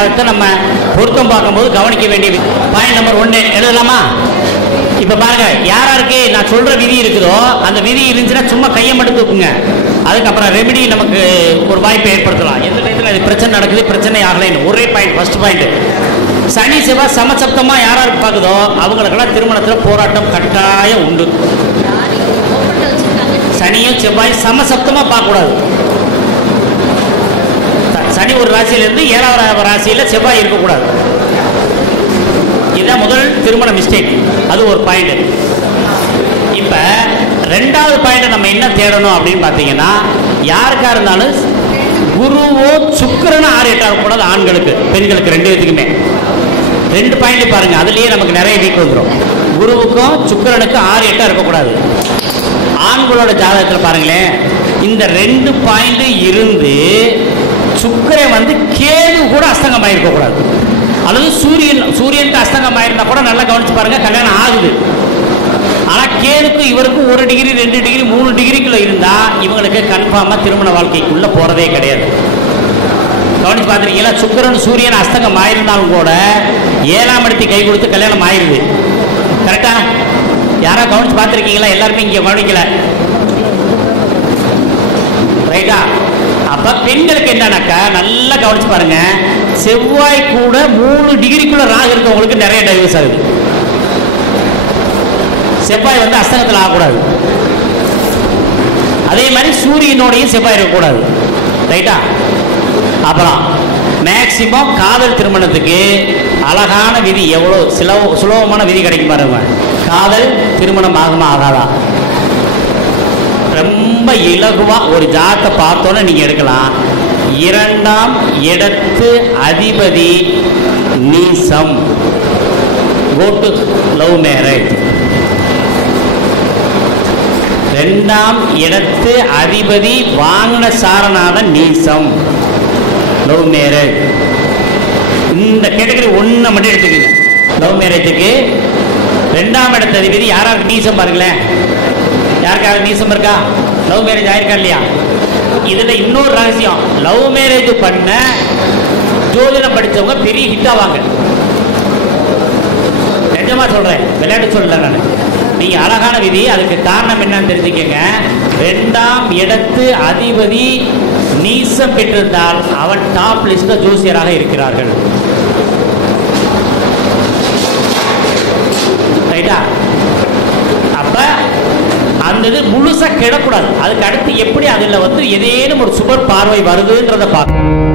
ஜாதகத்தை நம்ம பொருத்தம் பார்க்கும்போது கவனிக்க வேண்டிய பாயிண்ட் நம்பர் 1 எழுதலாமா? இப்ப பாருங்க, யாராருக்கு நான் சொல்ற விதி இருக்குதோ அந்த விதி இருந்துச்சுன்னா சும்மா கையை மட்டும் தூக்குங்க. அதுக்கப்புறம் ரெமெடி நமக்கு ஒரு வாய்ப்பை ஏற்படுத்தலாம். எந்த டைத்துல அது பிரச்சனை நடக்குது, பிரச்சனை ஆகலைன்னு ஒரே பாயிண்ட். ஃபர்ஸ்ட் பாயிண்ட், சனி செவ்வாய் சமசப்தமா யாராருக்கு பார்க்குதோ அவங்களுக்கெல்லாம் திருமணத்தில் போராட்டம் கட்டாயம் உண்டு. சனியும் செவ்வாய் சமசப்தமா பார்க்கக்கூடாது. சனி ஒரு ராசியிலிருந்து 7வது ராசியில செவ்வாய் இருக்கக்கூடாது. இதுதான் முதல் திருமண மிஸ்டேக். அது ஒரு பாயிண்ட். இப்ப 2வது பாயிண்ட் நம்ம என்ன தேடணும் அப்படின்னு பார்த்தீங்கன்னா, யாருக்கா இருந்தாலும் குருவோ சுக்கிரனும் 6 8 இருக்கக்கூடாது. ஆண்களுக்கு பெண்களுக்கு 2 பேத்துக்குமே 2 பாயிண்ட் பாருங்க. அதுலயே நமக்கு நிறைய வீக் வந்துடும். குருவுக்கும் சுக்கிரனுக்கும் 6 8 இருக்கக்கூடாது. ஆண்களோட ஜாதகத்தில் பாருங்களேன், இந்த 2 பாயிண்ட் இருந்து சுக்கிரன் வந்து கேது கூட அஸ்தங்கமாக கூடாது. அல்லது சூரியனுக்கு அஸ்தங்கமாக இருந்தா கூட நல்லா கவனிச்சு பாருங்க, கல்யாணம் ஆகுது. ஆனா கேதுக்கு இவருக்கும் 1 டிகிரி 2 டிகிரி 3 டிகிரிக்குள்ள இருந்தா இவங்களுக்கு கன்ஃபார்மா திருமண வாழ்க்கைக்குள்ள போறதே கிடையாது. கவனிச்சு பார்த்துருக்கீங்களா? சுக்கிரன் சூரியன் அஸ்தங்கம் ஆயிருந்தாலும் கூட 7ஆம் இடத்தை கை கொடுத்து கல்யாணம் ஆயிருது. கரெக்டா? யாரா கவனிச்சு பார்த்துருக்கீங்களா? எல்லாருமே இங்க கவனிக்கல, ரைட்டா? அப்ப பெண்களுக்கு என்னன்னாக்கா நல்லா கவனிச்சு பாருங்க, செவ்வாய் கூட 3 டிகிரிக்குள்ள ராகு இருக்கவங்களுக்கு நிறைய டைவர்ஸ் ஆகுது. செவ்வாய் வந்து அஸ்தங்கத்தில் ஆகக்கூடாது. அதே மாதிரி சூரியனோடையும் செவ்வாய் இருக்கக்கூடாது. ரைட்டா? அப்புறம் மேக்சிமம் காதல் திருமணத்துக்கு அழகான விதி, எவ்வளோ சுலபமான விதி கிடைக்கும் பாருங்க. காதல் திருமணம் ஆகுமா ஆகாதா? ரொம்ப இலகுவா ஒரு ஜாதகத்தை பார்த்தோன்னு நீங்க எடுக்கலாம். 2ஆம் இடத்து அதிபதி நீசம், கோ டு லவ் மேரேஜ். 2ஆம் இடத்து அதிபதி வாங்கின சாரநாதன் நீசம், லவ் மேரேஜ். இந்த கேட்டகரி 1 மட்டும் எடுத்துக்கங்க. லவ் மேரேஜுக்கு 2ஆம் இடத்து அதிபதி யாராருக்கு நீசம் பாருங்களேன். யாருக்காவது நீசம் இருக்கா? லவ் மேரேஜ் ஆயிருக்கா இல்லையா? இதுல இன்னொரு ரகசியம், லவ் மேரேஜ் பண்ண ஜோதிடம் படிச்சவங்க பெரிய ஹிட் ஆவாங்க. நிஜமா சொல்றேன், விளையாட்டு சொல்லல நான். நீங்க அழகான விதி. அதுக்கு காரணம் என்னன்னு தெரிஞ்சுக்கங்க. 2ஆம் இடத்து அதிபதி நீசம் பெற்றிருந்தால் அவன் டாப் லிஸ்ட்ல ஜோசியராக இருக்கிறார்கள். ரைட்டா? அப்ப அந்த இது முழுசா கிடக்கூடாது. அதுக்கு அடுத்து எப்படி அதுல வந்து ஏதேனும் ஒரு சுபர் பார்வை வருதுன்றத பார்க்கணும்.